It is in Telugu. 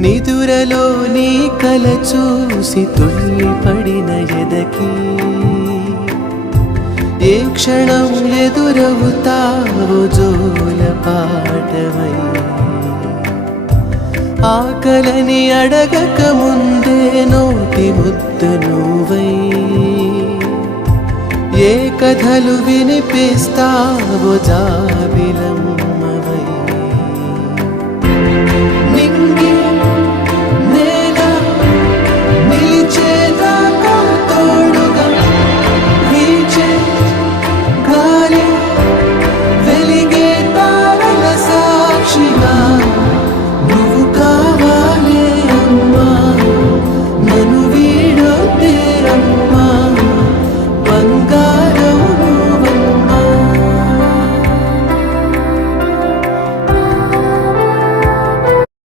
నిదురలో నీ కల చూసి తుళ్ళిపడిన ఎదకి ఏ క్షణం ఎదురవుతావో జోల పాటవై ఆకలని అడగక ముందే నోటి ముద్ద నువ్వై ఏ కథలు వినిపిస్తావో జాబిలమ్మ